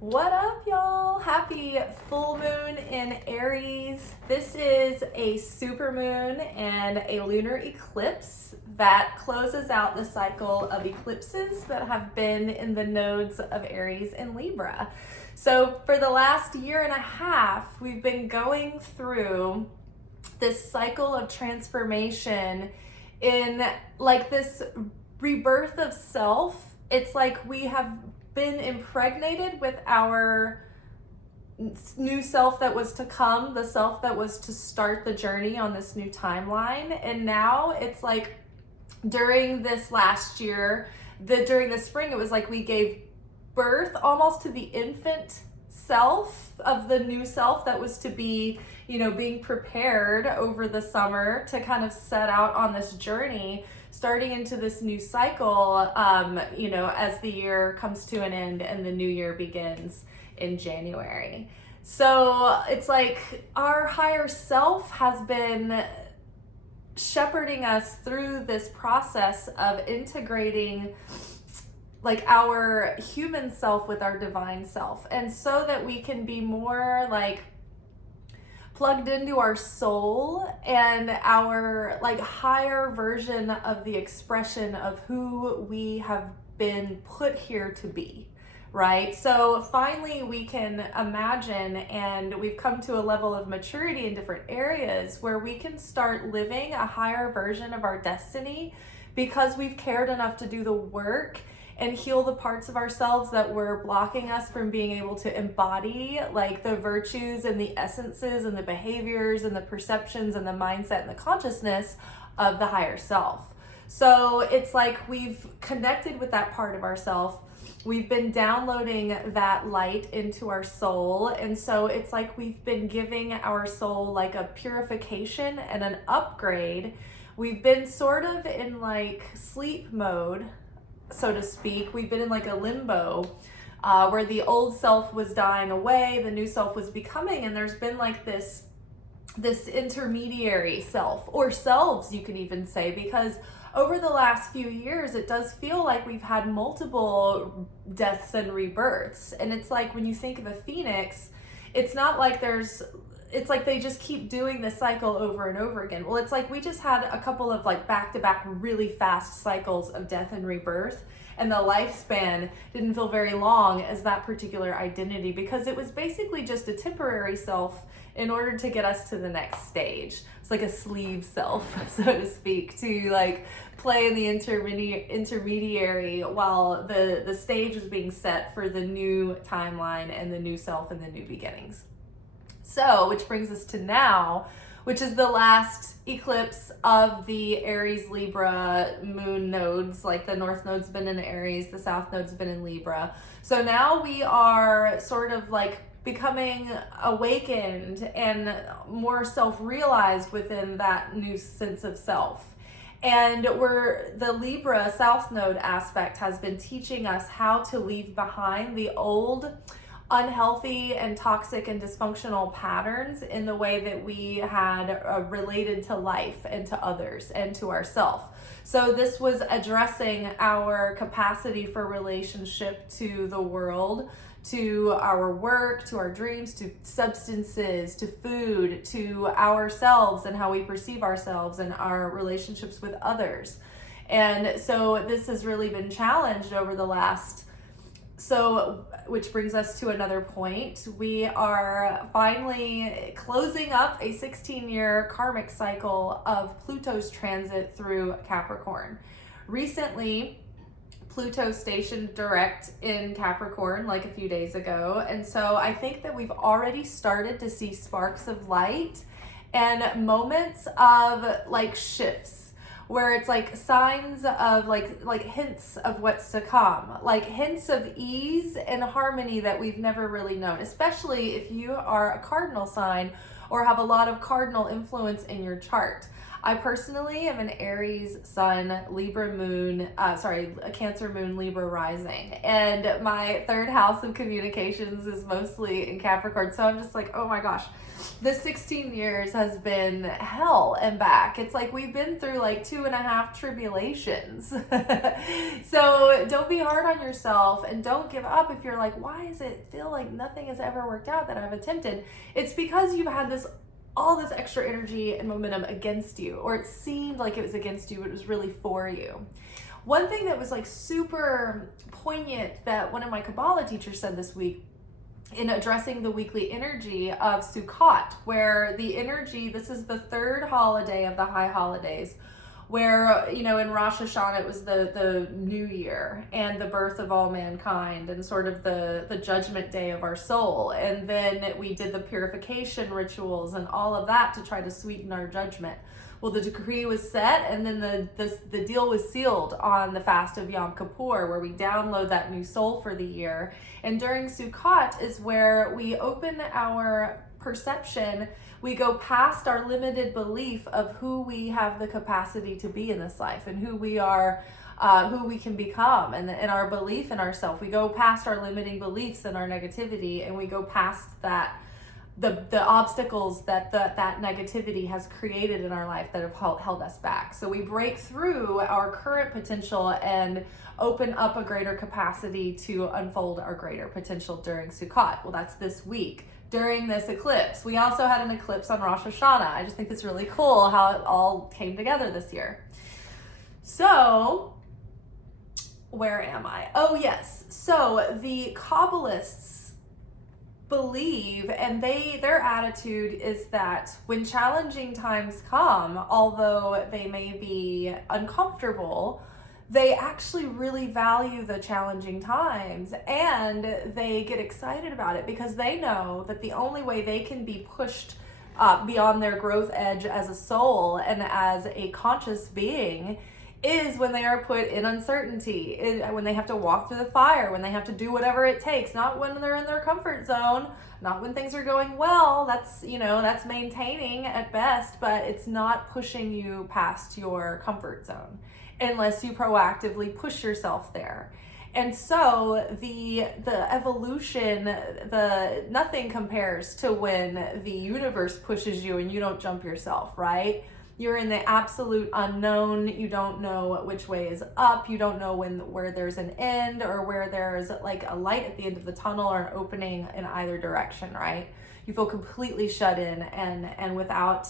What up, y'all? Happy full moon in Aries. This is a super moon and a lunar eclipse that closes out the cycle of eclipses that have been in the nodes of Aries and Libra. So for the last year and a half, we've been going through this cycle of transformation in like this rebirth of self. It's like we have been impregnated with our new self that was to come, the self that was to start the journey on this new timeline. And now it's like during this last year, during the spring, it was like we gave birth almost to the infant self of the new self that was to be, being prepared over the summer to kind of set out on this journey, starting into this new cycle, as the year comes to an end and the new year begins in January. So it's like our higher self has been shepherding us through this process of integrating like our human self with our divine self, and so that we can be more like plugged into our soul and our like higher version of the expression of who we have been put here to be, right? So finally we can imagine, and we've come to a level of maturity in different areas where we can start living a higher version of our destiny because we've cared enough to do the work and heal the parts of ourselves that were blocking us from being able to embody like the virtues and the essences and the behaviors and the perceptions and the mindset and the consciousness of the higher self. So it's like we've connected with that part of ourself. We've been downloading that light into our soul. And so it's like we've been giving our soul like a purification and an upgrade. We've been sort of in like sleep mode, so to speak. We've been in like a limbo where the old self was dying away, the new self was becoming, and there's been like this intermediary self, or selves you could even say, because over the last few years it does feel like we've had multiple deaths and rebirths. And it's like when you think of a phoenix, it's not like it's like they just keep doing this cycle over and over again. Well, it's like we just had a couple of like back-to-back really fast cycles of death and rebirth, and the lifespan didn't feel very long as that particular identity, because it was basically just a temporary self in order to get us to the next stage. It's like a sleeve self, so to speak, to like play in the intermediary while the stage was being set for the new timeline and the new self and the new beginnings. So, which brings us to now, which is the last eclipse of the Aries Libra moon nodes. Like the north node's been in Aries, the south node's been in Libra. So now we are sort of like becoming awakened and more self-realized within that new sense of self. And the Libra south node aspect has been teaching us how to leave behind the old unhealthy and toxic and dysfunctional patterns in the way that we had related to life and to others and to ourselves. So this was addressing our capacity for relationship to the world, to our work, to our dreams, to substances, to food, to ourselves and how we perceive ourselves and our relationships with others. And so this has really been challenged over the last. So, which brings us to another point. We are finally closing up a 16-year karmic cycle of Pluto's transit through Capricorn. Recently, Pluto stationed direct in Capricorn like a few days ago. And so I think that we've already started to see sparks of light and moments of like shifts, where it's like signs of like hints of what's to come, like hints of ease and harmony that we've never really known, especially if you are a cardinal sign or have a lot of cardinal influence in your chart. I personally am an Aries Sun, Libra Moon, a Cancer Moon, Libra rising. And my third house of communications is mostly in Capricorn. So I'm just like, oh my gosh, this 16 years has been hell and back. It's like we've been through like 2.5 tribulations. So don't be hard on yourself and don't give up if you're like, why does it feel like nothing has ever worked out that I've attempted? It's because you've had all this extra energy and momentum against you, or it seemed like it was against you, but it was really for you. One thing that was like super poignant that one of my Kabbalah teachers said this week in addressing the weekly energy of Sukkot, where the energy, this is the third holiday of the high holidays, where, in Rosh Hashanah, it was the new year and the birth of all mankind and sort of the judgment day of our soul. And then we did the purification rituals and all of that to try to sweeten our judgment. Well, the decree was set, and then the deal was sealed on the fast of Yom Kippur, where we download that new soul for the year. And during Sukkot is where we open our perception. We go past our limited belief of who we have the capacity to be in this life and who we are, who we can become, and our belief in ourselves. We go past our limiting beliefs and our negativity, and we go past that the obstacles that that negativity has created in our life that have held us back. So we break through our current potential and open up a greater capacity to unfold our greater potential during Sukkot. Well, that's this week. During this eclipse, we also had an eclipse on Rosh Hashanah. I just think it's really cool how it all came together this year. So, where am I? Oh, yes. So the Kabbalists believe, and their attitude is that when challenging times come, although they may be uncomfortable, they actually really value the challenging times, and they get excited about it because they know that the only way they can be pushed beyond their growth edge as a soul and as a conscious being is when they are put in uncertainty, when they have to walk through the fire, when they have to do whatever it takes, not when they're in their comfort zone, not when things are going well. That's maintaining at best, but it's not pushing you past your comfort zone unless you proactively push yourself there. And so the evolution, nothing compares to when the universe pushes you and you don't jump yourself, right? You're in the absolute unknown. You don't know which way is up. You don't know where there's an end or where there's like a light at the end of the tunnel or an opening in either direction, right? You feel completely shut in and without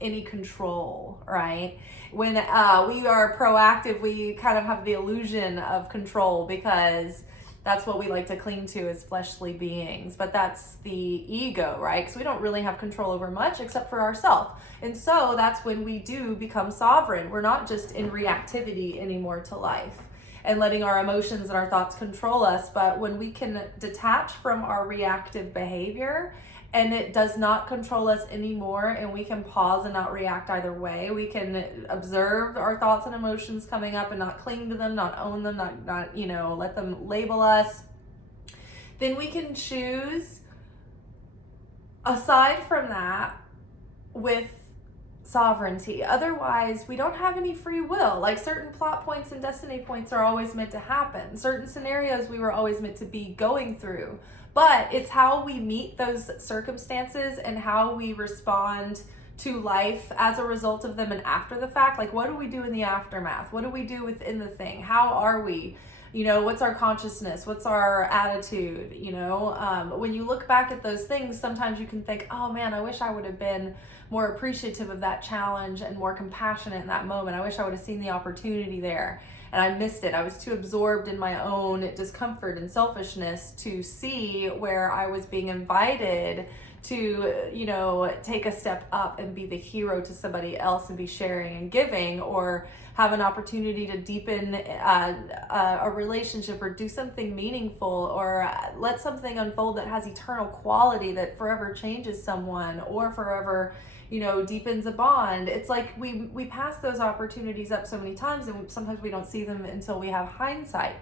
any control, right? When we are proactive, we kind of have the illusion of control because that's what we like to cling to as fleshly beings. But that's the ego, right? Because we don't really have control over much except for ourselves. And so that's when we do become sovereign. We're not just in reactivity anymore to life and letting our emotions and our thoughts control us. But when we can detach from our reactive behavior and it does not control us anymore, and we can pause and not react either way. We can observe our thoughts and emotions coming up and not cling to them, not own them, not let them label us. Then we can choose, aside from that, with sovereignty. Otherwise, we don't have any free will. Like certain plot points and destiny points are always meant to happen. Certain scenarios we were always meant to be going through. But it's how we meet those circumstances and how we respond to life as a result of them and after the fact. Like, what do we do in the aftermath? What do we do within the thing? How are we? What's our consciousness? What's our attitude? When you look back at those things, sometimes you can think, oh man, I wish I would have been more appreciative of that challenge and more compassionate in that moment. I wish I would have seen the opportunity there. And I missed it. I was too absorbed in my own discomfort and selfishness to see where I was being invited to, take a step up and be the hero to somebody else and be sharing and giving, or have an opportunity to deepen a relationship or do something meaningful, or let something unfold that has eternal quality that forever changes someone or forever deepens a bond. It's like we pass those opportunities up so many times, and sometimes we don't see them until we have hindsight.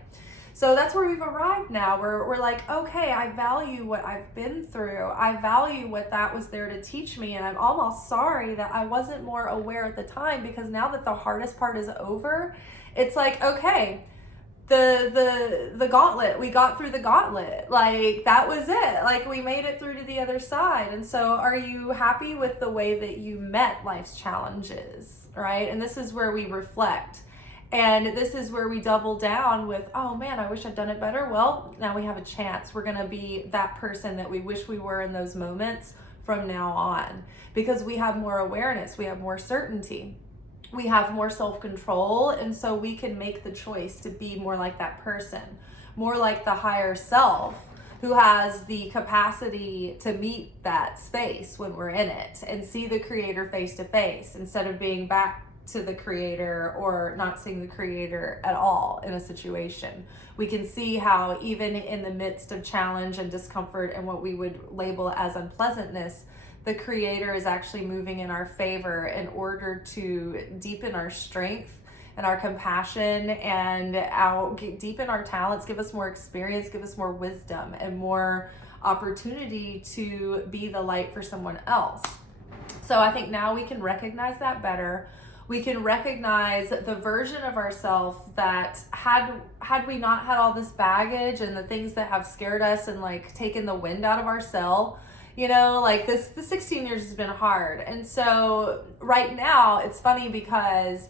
So that's where we've arrived now. We're like, okay, I value what I've been through. I value what that was there to teach me. And I'm almost sorry that I wasn't more aware at the time, because now that the hardest part is over, it's like, okay, the gauntlet, we got through the gauntlet. Like, that was it. Like, we made it through to the other side. And so are you happy with the way that you met life's challenges, right? And this is where we reflect. And this is where we double down with, oh man, I wish I'd done it better. Well, now we have a chance. We're going to be that person that we wish we were in those moments from now on, because we have more awareness, we have more certainty, we have more self-control. And so we can make the choice to be more like that person, more like the higher self who has the capacity to meet that space when we're in it and see the creator face to face, instead of being back to the creator or not seeing the creator at all in a situation. We can see how even in the midst of challenge and discomfort and what we would label as unpleasantness, the creator is actually moving in our favor in order to deepen our strength and our compassion and deepen our talents, give us more experience, give us more wisdom and more opportunity to be the light for someone else. So I think now we can recognize that better. We can recognize the version of ourselves that had we not had all this baggage and the things that have scared us and like taken the wind out of our sail, you know, like the 16 years has been hard. And so right now it's funny because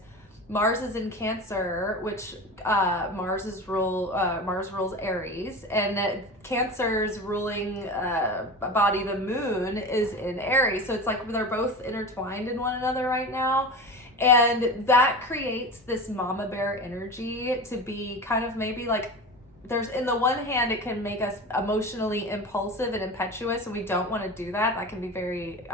Mars is in Cancer, which Mars rules Aries, and Cancer's ruling body, the moon, is in Aries. So it's like they're both intertwined in one another right now. And that creates this mama bear energy to be kind of maybe like, there's, in the one hand, it can make us emotionally impulsive and impetuous, and we don't want to do that. That can be very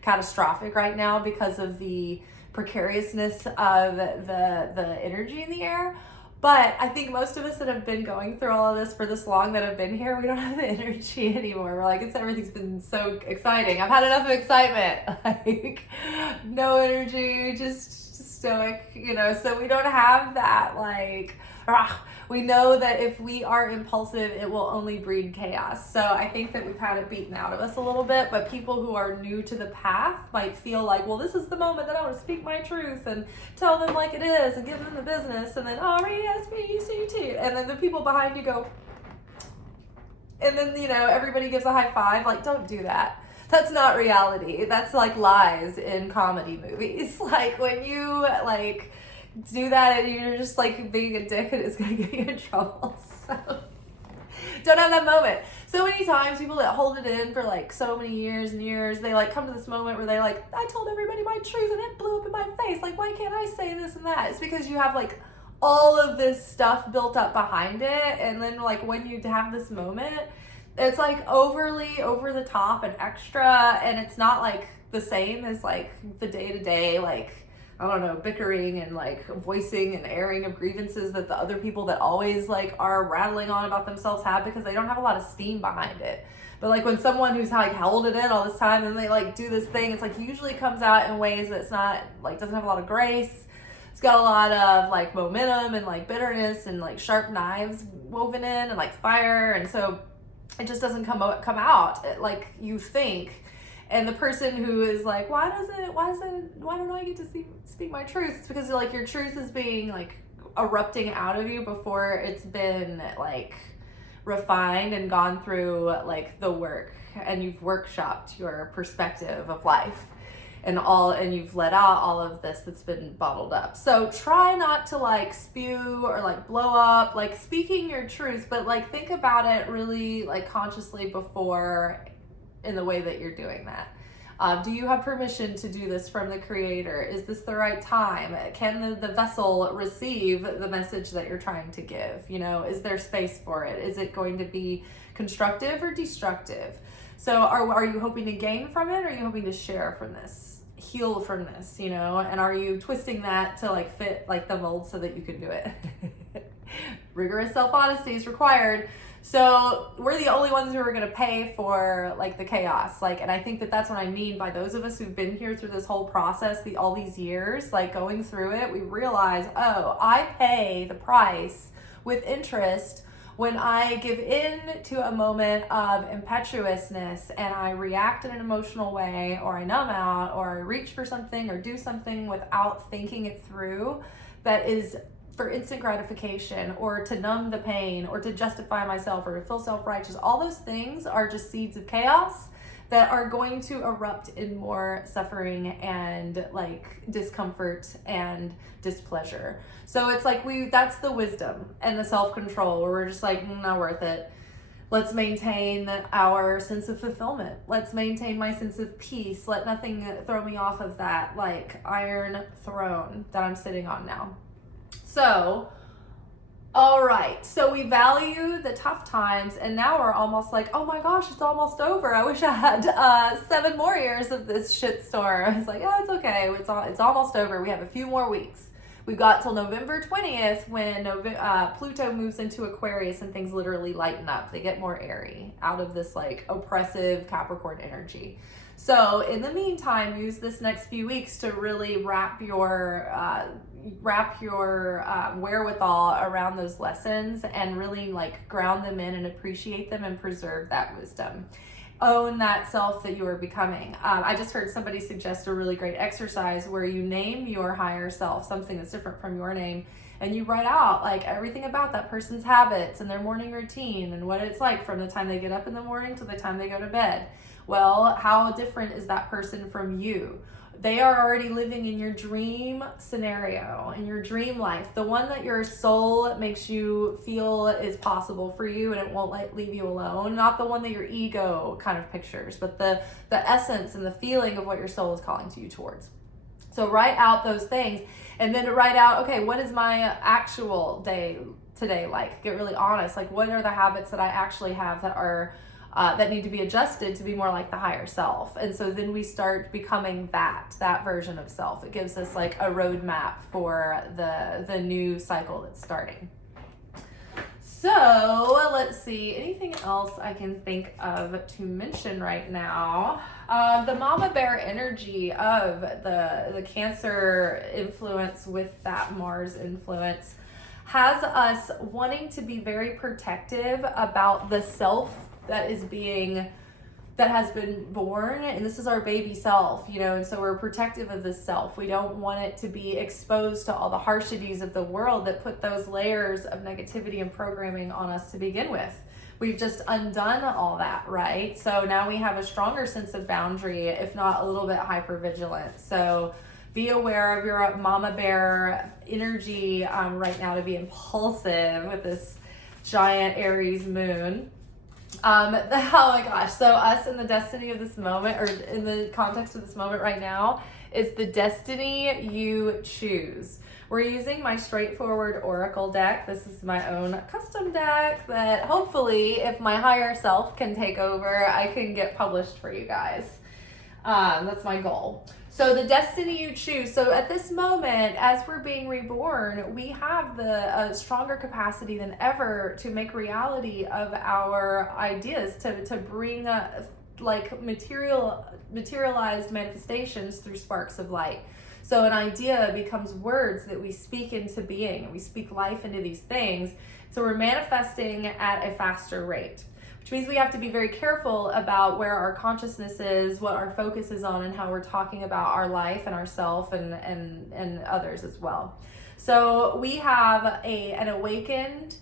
catastrophic right now because of the precariousness of the energy in the air. But I think most of us that have been going through all of this for this long, that have been here, we don't have the energy anymore. We're like, everything's been so exciting. I've had enough of excitement. Like, no energy, just stoic, you know. So we don't have that, like, we know that if we are impulsive, it will only breed chaos. So I think that we've had it beaten out of us a little bit, but people who are new to the path might feel like, well, this is the moment that I want to speak my truth and tell them like it is and give them the business, and then R-E-S-P-E-C-T, and then the people behind you go, and then, you know, everybody gives a high five. Like, don't do that. That's not reality. That's like lies in comedy movies. Like, when you like do that and you're just like being a dick, and it's gonna get you in trouble. So don't have that moment. So many times people that hold it in for like so many years and years, they like come to this moment where they like, I told everybody my truth and it blew up in my face. Like, why can't I say this and that? It's because you have like all of this stuff built up behind it. And then like when you have this moment, it's like overly over the top and extra. And it's not like the same as like the day-to-day, like, I don't know, bickering and like voicing and airing of grievances that the other people that always like are rattling on about themselves have, because they don't have a lot of steam behind it. But like when someone who's like held it in all this time and they like do this thing, it's like usually comes out in ways that's not like, doesn't have a lot of grace. It's got a lot of like momentum and like bitterness and like sharp knives woven in and like fire. And so it just doesn't come out like you think. And the person who is like, why don't I get to speak my truth? It's because like your truth is being like erupting out of you before it's been like refined and gone through like the work, and you've workshopped your perspective of life and you've let out all of this that's been bottled up. So try not to like spew or like blow up, like speaking your truth, but like think about it really like consciously before in the way that you're doing that. Do you have permission to do this from the creator? Is this the right time? Can the vessel receive the message that you're trying to give? You know, is there space for it? Is it going to be constructive or destructive? So are you hoping to gain from it? Or are you hoping to share from this, heal from this, you know? And are you twisting that to like fit like the mold so that you can do it? Rigorous self-honesty is required. So we're the only ones who are going to pay for like the chaos. Like, and I think that that's what I mean by those of us who've been here through this whole process, all these years, like going through it, we realize, oh, I pay the price with interest, when I give in to a moment of impetuousness and I react in an emotional way, or I numb out, or I reach for something or do something without thinking it through, that is for instant gratification or to numb the pain or to justify myself or to feel self-righteous, all those things are just seeds of chaos that are going to erupt in more suffering and like discomfort and displeasure. So it's like that's the wisdom and the self-control where we're just like, not worth it. Let's maintain our sense of fulfillment. Let's maintain my sense of peace. Let nothing throw me off of that like iron throne that I'm sitting on now. So, all right, so we value the tough times, and now we're almost like, oh my gosh, it's almost over. I wish I had 7 more years of this shitstorm. It's like, oh, it's okay. It's almost over. We have a few more weeks. We've got till November 20th when Pluto moves into Aquarius and things literally lighten up. They get more airy out of this like oppressive Capricorn energy. So in the meantime, use this next few weeks to really wrap your wherewithal around those lessons and really like ground them in and appreciate them and preserve that wisdom. Own that self that you are becoming. I just heard somebody suggest a really great exercise where you name your higher self, something that's different from your name, and you write out like everything about that person's habits and their morning routine and what it's like from the time they get up in the morning to the time they go to bed. Well, how different is that person from you? They are already living in your dream scenario, in your dream life, the one that your soul makes you feel is possible for you and it won't leave you alone, not the one that your ego kind of pictures, but the essence and the feeling of what your soul is calling to you towards. So write out those things, and then to write out, okay, what is my actual day today like? Get really honest, like what are the habits that I actually have that are that need to be adjusted to be more like the higher self. And so then we start becoming that version of self. It gives us like a roadmap for the new cycle that's starting. So let's see, anything else I can think of to mention right now? The mama bear energy of the Cancer influence with that Mars influence has us wanting to be very protective about the self that has been born, and this is our baby self, and so we're protective of this self. We don't want it to be exposed to all the harshities of the world that put those layers of negativity and programming on us to begin with. We've just undone all that, right? So now we have a stronger sense of boundary, if not a little bit hypervigilant. So be aware of your mama bear energy right now, to be impulsive with this giant Aries moon. Oh my gosh, so us in the destiny of this moment, or in the context of this moment right now, is the destiny you choose. We're using my straightforward oracle deck. This is my own custom deck that hopefully, if my higher self can take over, I can get published for you guys. That's my goal. So the destiny you choose. So at this moment, as we're being reborn, we have the stronger capacity than ever to make reality of our ideas, to bring like materialized manifestations through sparks of light. So an idea becomes words that we speak into being. We speak life into these things. So we're manifesting at a faster rate, which means we have to be very careful about where our consciousness is, what our focus is on, and how we're talking about our life and ourself and others as well. So we have an awakened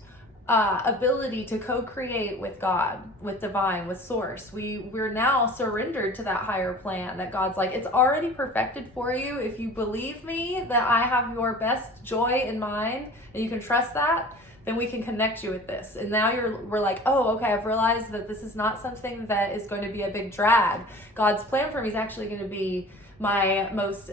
ability to co-create with God, with divine, with source. We're now surrendered to that higher plan that God's like, it's already perfected for you. If you believe me that I have your best joy in mind and you can trust that, then we can connect you with this. And now we're like, oh, okay, I've realized that this is not something that is going to be a big drag. God's plan for me is actually going to be my most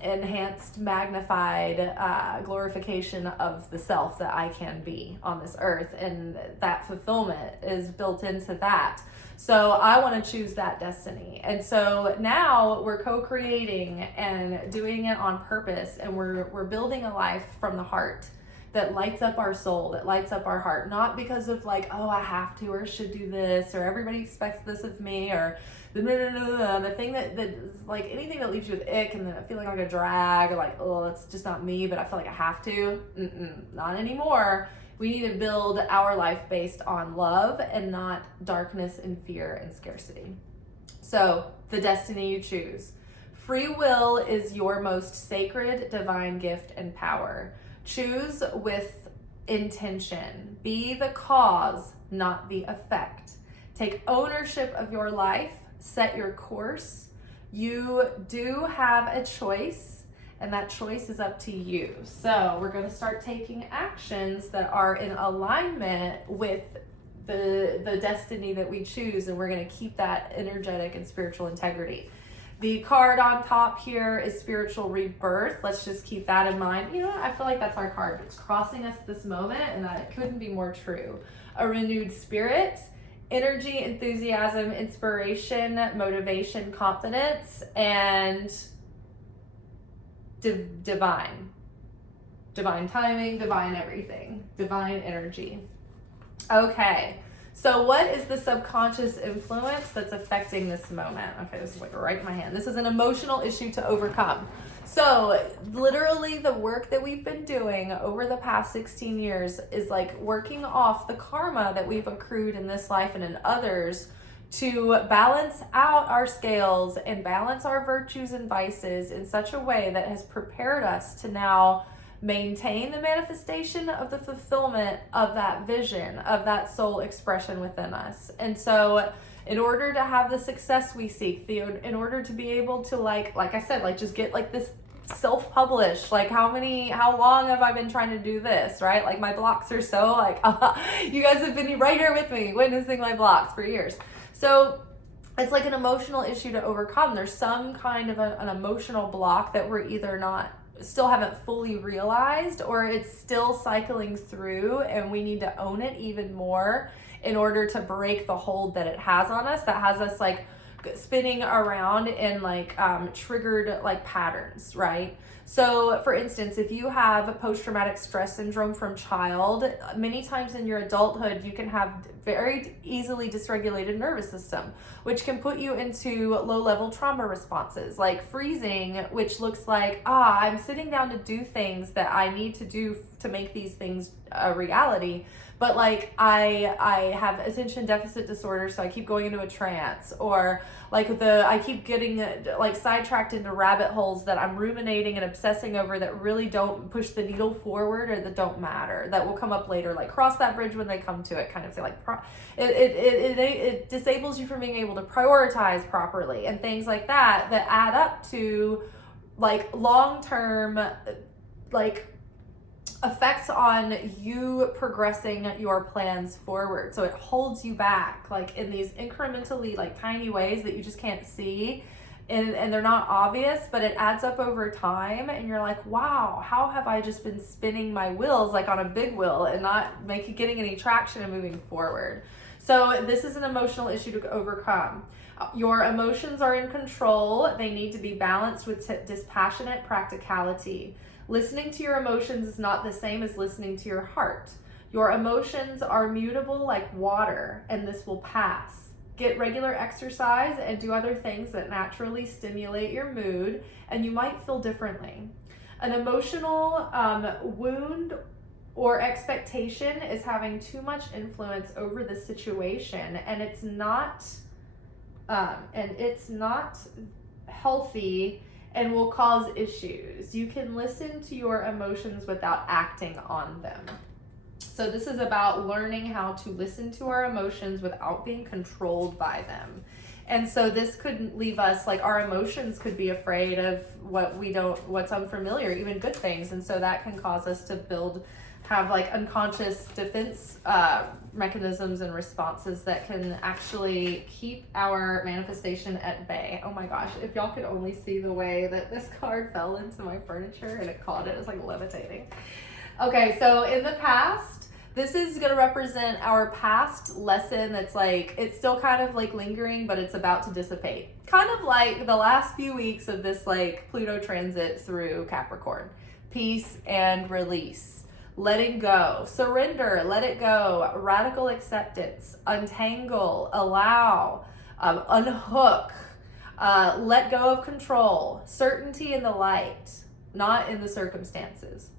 enhanced, magnified glorification of the self that I can be on this earth. And that fulfillment is built into that. So I want to choose that destiny. And so now we're co-creating and doing it on purpose. And we're building a life from the heart that lights up our soul, that lights up our heart, not because of like, oh, I have to or should do this, or everybody expects this of me, or the thing that like anything that leaves you with ick and then feeling like a drag, or like, oh, it's just not me, but I feel like I have to. Not anymore. We need to build our life based on love and not darkness and fear and scarcity. So, the destiny you choose. Free will is your most sacred divine gift and power. Choose with intention. Be the cause, not the effect. Take ownership of your life. Set your course. You do have a choice, and that choice is up to you. So we're going to start taking actions that are in alignment with the destiny that we choose, and we're going to keep that energetic and spiritual integrity. The card on top here is spiritual rebirth. Let's just keep that in mind. You know what? I feel like that's our card. It's crossing us this moment, and that couldn't be more true. A renewed spirit, energy, enthusiasm, inspiration, motivation, confidence, and divine timing, divine everything, divine energy. Okay, so what is the subconscious influence that's affecting this moment? Okay, this is like right in my hand. This is an emotional issue to overcome. So literally the work that we've been doing over the past 16 years is like working off the karma that we've accrued in this life and in others to balance out our scales and balance our virtues and vices in such a way that has prepared us to now maintain the manifestation of the fulfillment of that vision, of that soul expression within us. And so in order to have the success we seek, in order to be able to like I said, like just get like this self-published, like how long have I been trying to do this, right? Like my blocks are so like, you guys have been right here with me witnessing my blocks for years. So it's like an emotional issue to overcome. There's some kind of an emotional block that we're either still haven't fully realized, or it's still cycling through, and we need to own it even more in order to break the hold that it has on us, that has us like spinning around in like triggered like patterns, right? So for instance, if you have post-traumatic stress syndrome from child, many times in your adulthood, you can have very easily dysregulated nervous system, which can put you into low-level trauma responses, like freezing, which looks like, I'm sitting down to do things that I need to do to make these things a reality. But like I have attention deficit disorder, so I keep going into a trance, or like I keep getting like sidetracked into rabbit holes that I'm ruminating and obsessing over that really don't push the needle forward, or that don't matter, that will come up later, like cross that bridge when they come to it kind of thing. Like it disables you from being able to prioritize properly and things like that add up to like long-term like effects on you progressing your plans forward. So it holds you back like in these incrementally like tiny ways that you just can't see, and they're not obvious, but it adds up over time, and you're like, wow, how have I just been spinning my wheels like on a big wheel and not getting any traction and moving forward. So this is an emotional issue to overcome. Your emotions are in control. They need to be balanced with dispassionate practicality. Listening to your emotions is not the same as listening to your heart. Your emotions are mutable like water, and this will pass. Get regular exercise and do other things that naturally stimulate your mood, and you might feel differently. An emotional wound or expectation is having too much influence over the situation, and it's not healthy and will cause issues. You can listen to your emotions without acting on them. So this is about learning how to listen to our emotions without being controlled by them. And so this could leave us, like our emotions could be afraid of what's unfamiliar, even good things. And so that can cause us to have like unconscious defense mechanisms and responses that can actually keep our manifestation at bay. Oh my gosh, if y'all could only see the way that this card fell into my furniture and it caught it, it's like levitating. Okay, so in the past, this is going to represent our past lesson that's like, it's still kind of like lingering, but it's about to dissipate. Kind of like the last few weeks of this like Pluto transit through Capricorn. Peace and release. Letting go, surrender, let it go, radical acceptance, untangle, allow, unhook, let go of control, certainty in the light, not in the circumstances.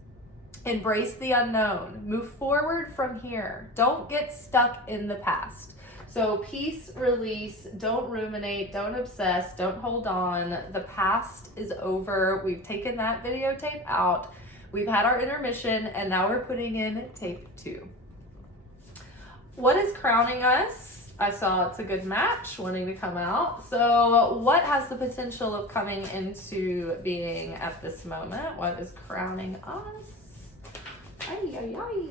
Embrace the unknown. Move forward from here. Don't get stuck in the past. So peace, release, don't ruminate, don't obsess, don't hold on. The past is over. We've taken that videotape out. We've had our intermission, and now we're putting in tape 2. What is crowning us? I saw it's a good match wanting to come out. So what has the potential of coming into being at this moment? What is crowning us? Ay, ay, ay.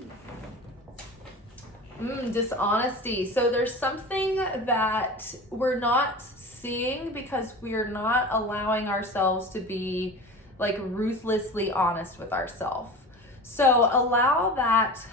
Dishonesty. So there's something that we're not seeing because we're not allowing ourselves to be like ruthlessly honest with ourselves. So allow that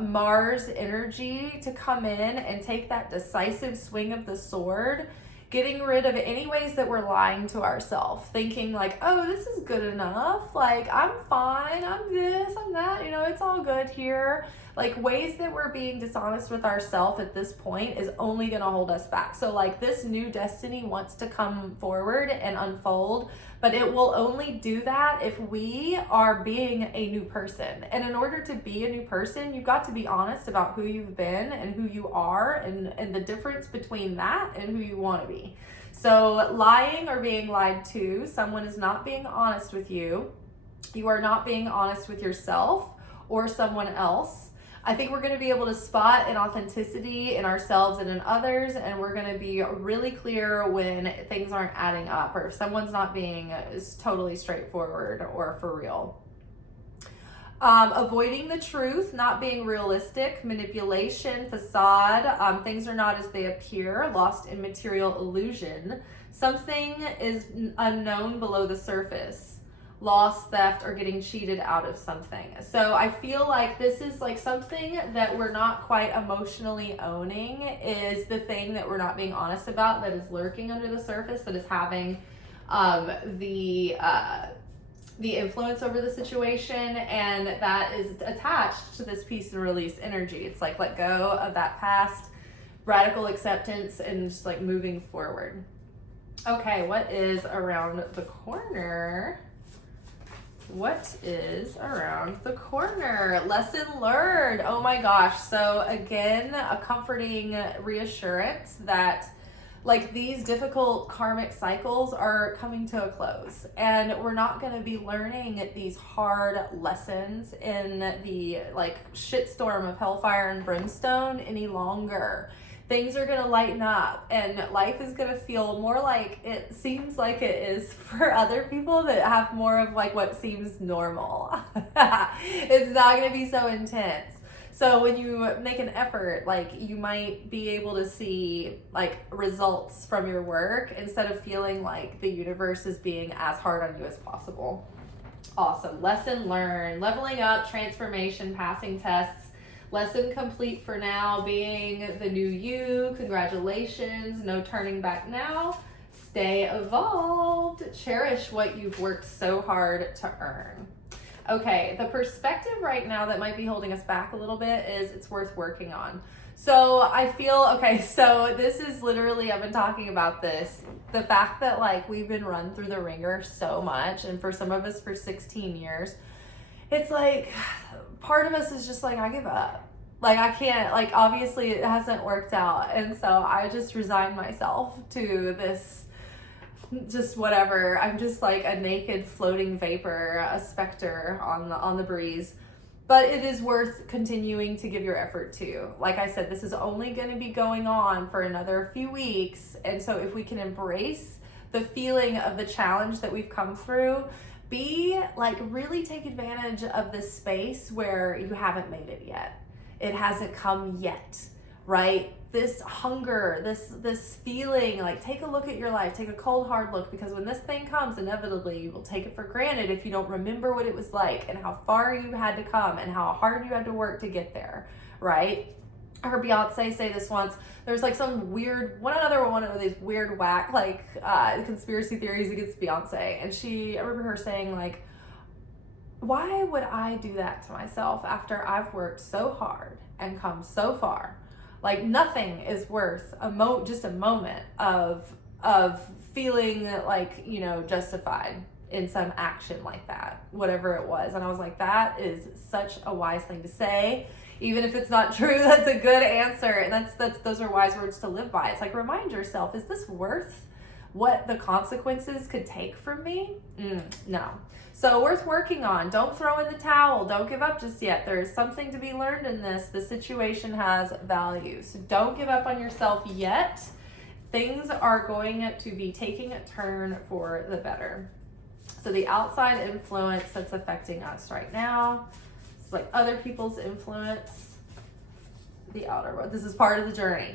Mars energy to come in and take that decisive swing of the sword, getting rid of any ways that we're lying to ourselves, thinking like, oh, this is good enough. Like, I'm fine. I'm this, I'm that, it's all good here. Like, ways that we're being dishonest with ourselves at this point is only going to hold us back. So like, this new destiny wants to come forward and unfold, but it will only do that if we are being a new person. And in order to be a new person, you've got to be honest about who you've been and who you are, and the difference between that and who you want to be. So lying or being lied to, someone is not being honest with you. You are not being honest with yourself or someone else. I think we're going to be able to spot an authenticity in ourselves and in others, and we're going to be really clear when things aren't adding up or if someone's not being totally straightforward or for real. Avoiding the truth, not being realistic, manipulation, facade, things are not as they appear, lost in material illusion. Something is unknown below the surface. Loss, theft, or getting cheated out of something. So I feel like this is like something that we're not quite emotionally owning, is the thing that we're not being honest about, that is lurking under the surface, that is having the influence over the situation, and that is attached to this peace and release energy. It's like, let go of that past, radical acceptance, and just like moving forward. Okay, what is around the corner? What is around the corner? Lesson learned. Oh my gosh. So again, a comforting reassurance that like these difficult karmic cycles are coming to a close, and we're not going to be learning these hard lessons in the like shitstorm of hellfire and brimstone any longer. Things are going to lighten up, and life is going to feel more like it seems like it is for other people that have more of like what seems normal. It's not going to be so intense. So when you make an effort, like you might be able to see like results from your work instead of feeling like the universe is being as hard on you as possible. Awesome. Lesson learned, leveling up, transformation, passing tests. Lesson complete for now, being the new you. Congratulations. No turning back now. Stay evolved. Cherish what you've worked so hard to earn. Okay, the perspective right now that might be holding us back a little bit is it's worth working on. So I feel, okay, so this is literally, I've been talking about this, the fact that like we've been run through the ringer so much, and for some of us for 16 years, it's like part of us is just like, I give up. Like I can't, like obviously it hasn't worked out. And so I just resigned myself to this, just whatever. I'm just like a naked floating vapor, a specter on the breeze. But it is worth continuing to give your effort to. Like I said, this is only going to be going on for another few weeks. And so if we can embrace the feeling of the challenge that we've come through, really take advantage of this space where you haven't made it yet. It hasn't come yet, right? This hunger, this feeling, like take a look at your life, take a cold hard look, because when this thing comes, inevitably you will take it for granted if you don't remember what it was like and how far you had to come and how hard you had to work to get there, right? I heard Beyonce say this once. There's like some weird, one of these weird whack, conspiracy theories against Beyonce. And I remember her saying like, why would I do that to myself after I've worked so hard and come so far? Like nothing is worth just a moment of feeling like, justified in some action like that, whatever it was. And I was like, that is such a wise thing to say. Even if it's not true, that's a good answer. And those are wise words to live by. It's like, remind yourself, is this worth what the consequences could take from me? No. So worth working on. Don't throw in the towel. Don't give up just yet. There is something to be learned in this. The situation has value. So don't give up on yourself yet. Things are going to be taking a turn for the better. So the outside influence that's affecting us right now, it's like other people's influence, the outer world. This is part of the journey.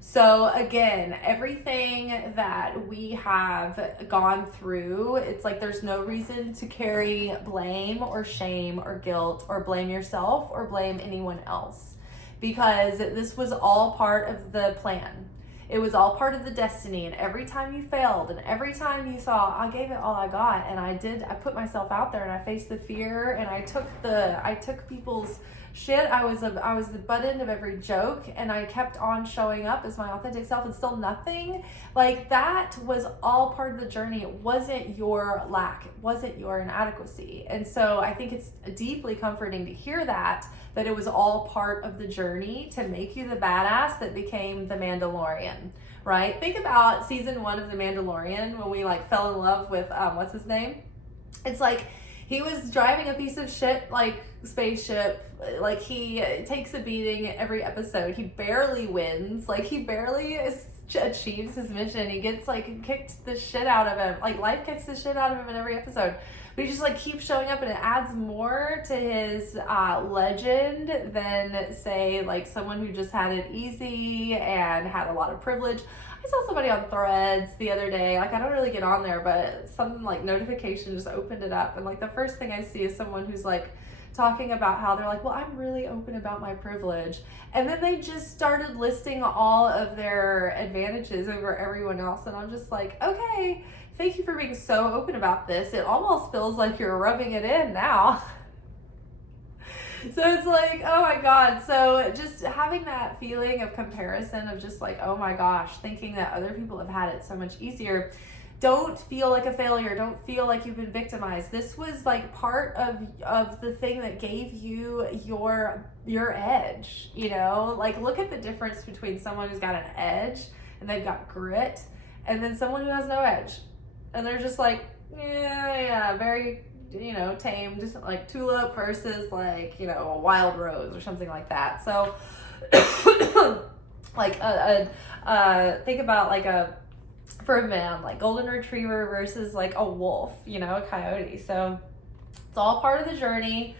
So again, everything that we have gone through, it's like there's no reason to carry blame or shame or guilt or blame yourself or blame anyone else, because this was all part of the plan. It was all part of the destiny. And every time you failed and every time you thought, I gave it all I got, and I put myself out there and I faced the fear and I took people's shit. I was the butt end of every joke, and I kept on showing up as my authentic self, and still nothing. Like, that was all part of the journey. It wasn't your lack. It wasn't your inadequacy. And so I think it's deeply comforting to hear that it was all part of the journey to make you the badass that became the Mandalorian, right? Think about season 1 of The Mandalorian when we like fell in love with, what's his name? It's like, he was driving a piece of shit like spaceship. Like, he takes a beating every episode. He barely wins. Like, he barely achieves his mission. He gets like kicked the shit out of him. Like, life kicks the shit out of him in every episode. But he just like keeps showing up, and it adds more to his legend than, say, like someone who just had it easy and had a lot of privilege. I saw somebody on Threads the other day. Like, I don't really get on there, but some like notification just opened it up, and like the first thing I see is someone who's like talking about how they're like, well, I'm really open about my privilege. And then they just started listing all of their advantages over everyone else. And I'm just like, okay, thank you for being so open about this. It almost feels like you're rubbing it in now. So it's like, oh my God. So just having that feeling of comparison of just like, oh my gosh, thinking that other people have had it so much easier. Don't feel like a failure. Don't feel like you've been victimized. This was like part of the thing that gave you your edge, you know? Like, look at the difference between someone who's got an edge and they've got grit, and then someone who has no edge. And they're just like, yeah, very, you know, tamed, like tulip versus like, you know, a wild rose or something like that. So like think about like for a man, like golden retriever versus like a wolf, you know, a coyote. So it's all part of the journey.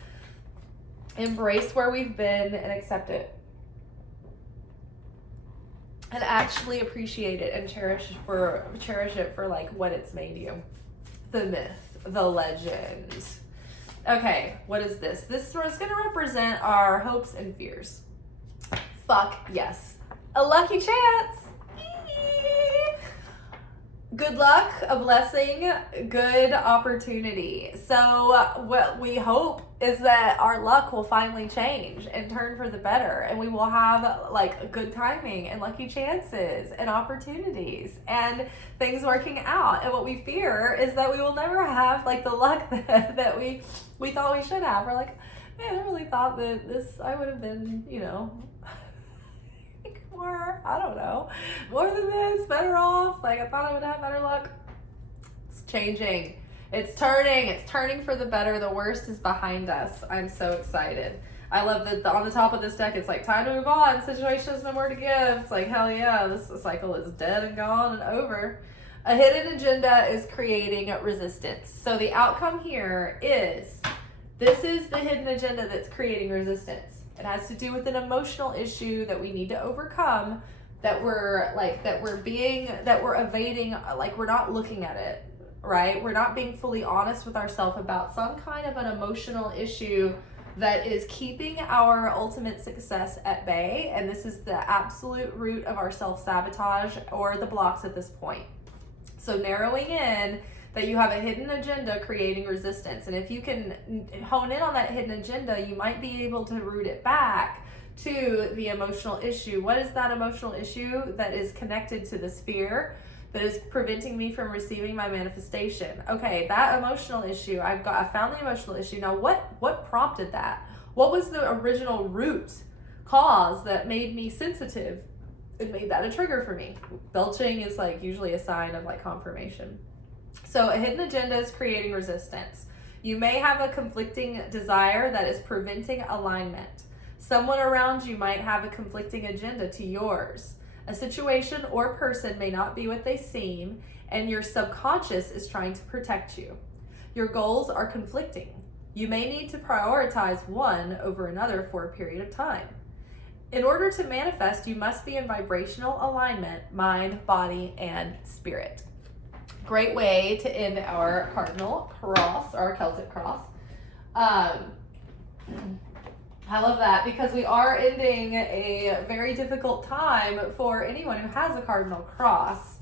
Embrace where we've been and accept it. And actually appreciate it and cherish it for like what it's made you. The myth, the legend. Okay, what is this? This is going to represent our hopes and fears. Fuck yes. A lucky chance. Good luck, a blessing, good opportunity. So what we hope is that our luck will finally change and turn for the better, and we will have like good timing and lucky chances and opportunities and things working out. And what we fear is that we will never have like the luck that we thought we should have. We're like, man, I really thought that this, I would have been, you know, more, I don't know, more than this, better off. Like, I thought I would have better luck. It's changing. It's turning for the better. The worst is behind us. I'm so excited. I love that on the top of this deck, it's like, time to move on. Situation has no more to give. It's like, hell yeah, this cycle is dead and gone and over. A hidden agenda is creating resistance. So the outcome here is, this is the hidden agenda that's creating resistance. It has to do with an emotional issue that we need to overcome, that we're evading, like we're not looking at it, right? We're not being fully honest with ourselves about some kind of an emotional issue that is keeping our ultimate success at bay. And this is the absolute root of our self-sabotage or the blocks at this point. So narrowing in that you have a hidden agenda creating resistance. And if you can hone in on that hidden agenda, you might be able to root it back to the emotional issue. What is that emotional issue that is connected to this fear, that is preventing me from receiving my manifestation. Okay, that emotional issue, I found the emotional issue. Now, what prompted that? What was the original root cause that made me sensitive? It made that a trigger for me. Belching is like usually a sign of like confirmation. So a hidden agenda is creating resistance. You may have a conflicting desire that is preventing alignment. Someone around you might have a conflicting agenda to yours. A situation or person may not be what they seem, and your subconscious is trying to protect you. Your goals are conflicting. You may need to prioritize one over another for a period of time. In order to manifest, you must be in vibrational alignment, mind, body, and spirit. Great way to end our cardinal cross, our Celtic cross. I love that because we are ending a very difficult time for anyone who has a cardinal cross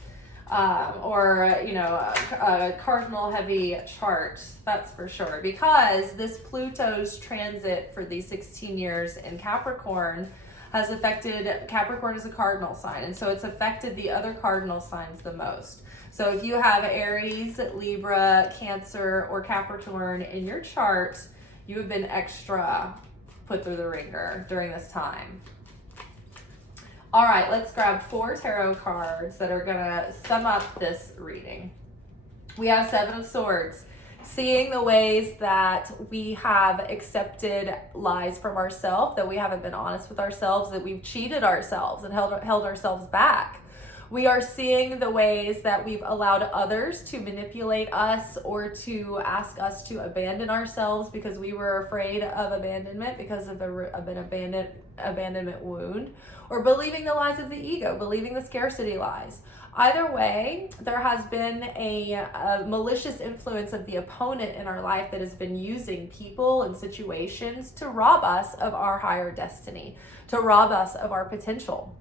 or a cardinal heavy chart, that's for sure. Because this Pluto's transit for these 16 years in Capricorn has affected, Capricorn is a cardinal sign, and so it's affected the other cardinal signs the most. So if you have Aries, Libra, Cancer, or Capricorn in your chart, you have been extra put through the ringer during this time. All right, let's grab 4 tarot cards that are gonna sum up this reading. We have 7 of Swords. Seeing the ways that we have accepted lies from ourselves, that we haven't been honest with ourselves, that we've cheated ourselves and held ourselves back. We are seeing the ways that we've allowed others to manipulate us or to ask us to abandon ourselves because we were afraid of abandonment because of an abandonment wound, or believing the lies of the ego, believing the scarcity lies. Either way, there has been a malicious influence of the opponent in our life that has been using people and situations to rob us of our higher destiny, to rob us of our potential,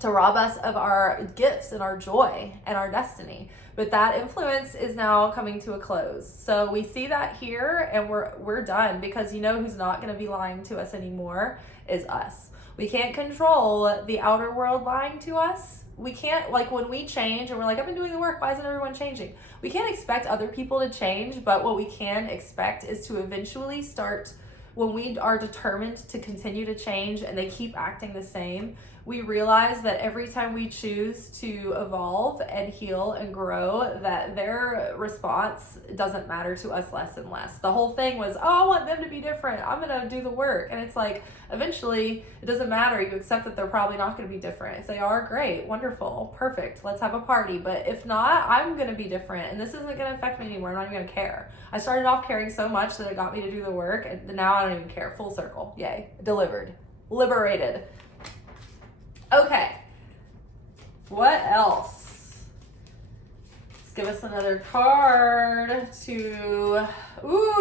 to rob us of our gifts and our joy and our destiny. But that influence is now coming to a close. So we see that here, and we're done, because you know who's not going to be lying to us anymore is us. We can't control the outer world lying to us. We can't, like when we change and we're like, I've been doing the work, why isn't everyone changing? We can't expect other people to change, but what we can expect is to eventually start, when we are determined to continue to change and they keep acting the same, we realize that every time we choose to evolve and heal and grow, that their response doesn't matter to us less and less. The whole thing was, oh, I want them to be different, I'm gonna do the work. And it's like, eventually, it doesn't matter. You accept that they're probably not gonna be different. If they are, great, wonderful, perfect, let's have a party. But if not, I'm gonna be different, and this isn't gonna affect me anymore. I'm not even gonna care. I started off caring so much that it got me to do the work, and now I don't even care. Full circle, yay, delivered, liberated. Okay, what else? Let's give us another card to,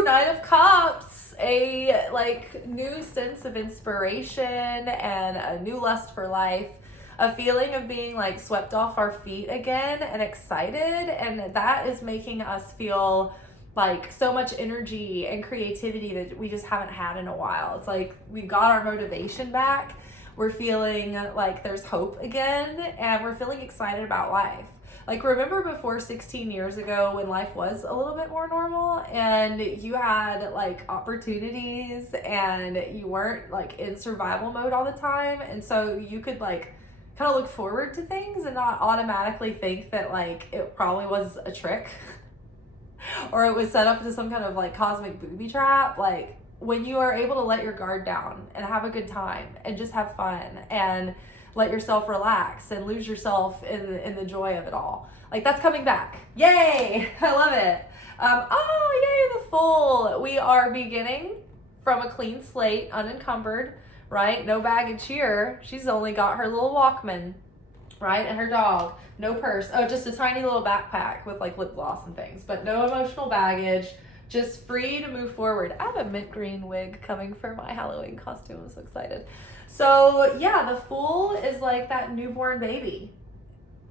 Knight of Cups, a like new sense of inspiration and a new lust for life, a feeling of being like swept off our feet again and excited, and that is making us feel like so much energy and creativity that we just haven't had in a while. It's like we got our motivation back. We're feeling like there's hope again, and we're feeling excited about life. Like, remember before 16 years ago when life was a little bit more normal and you had like opportunities and you weren't like in survival mode all the time, and so you could like kind of look forward to things and not automatically think that like it probably was a trick or it was set up to some kind of like cosmic booby trap. Like, when you are able to let your guard down and have a good time and just have fun and let yourself relax and lose yourself in the joy of it all. Like, that's coming back. Yay! I love it. Yay, the Fool. We are beginning from a clean slate, unencumbered, right? No baggage here. She's only got her little Walkman, right? And her dog. No purse. Oh, just a tiny little backpack with like lip gloss and things, but no emotional baggage. Just free to move forward. I have a mint green wig coming for my Halloween costume. I'm so excited. So yeah, the Fool is like that newborn baby,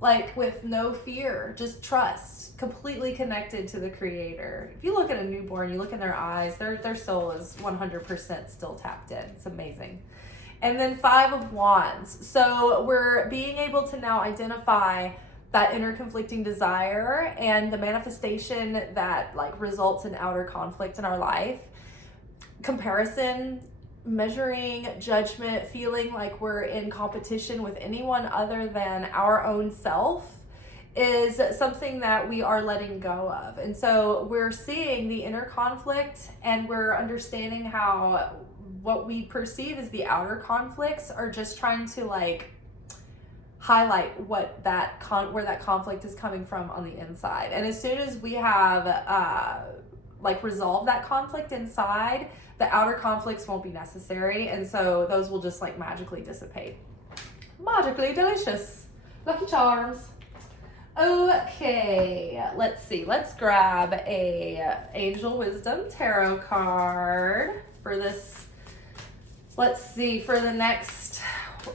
like with no fear, just trust, completely connected to the Creator. If you look at a newborn, you look in their eyes, their soul is 100% still tapped in. It's amazing. And then 5 of Wands. So we're being able to now identify that inner conflicting desire and the manifestation that like results in outer conflict in our life. Comparison, measuring, judgment, feeling like we're in competition with anyone other than our own self is something that we are letting go of. And so we're seeing the inner conflict, and we're understanding how what we perceive as the outer conflicts are just trying to like highlight what that where that conflict is coming from on the inside. And as soon as we have like resolve that conflict inside, the outer conflicts won't be necessary, and so those will just like magically dissipate. Magically delicious. Lucky Charms. Okay, let's see. Let's grab a Angel Wisdom Tarot card for this. Let's see, for the next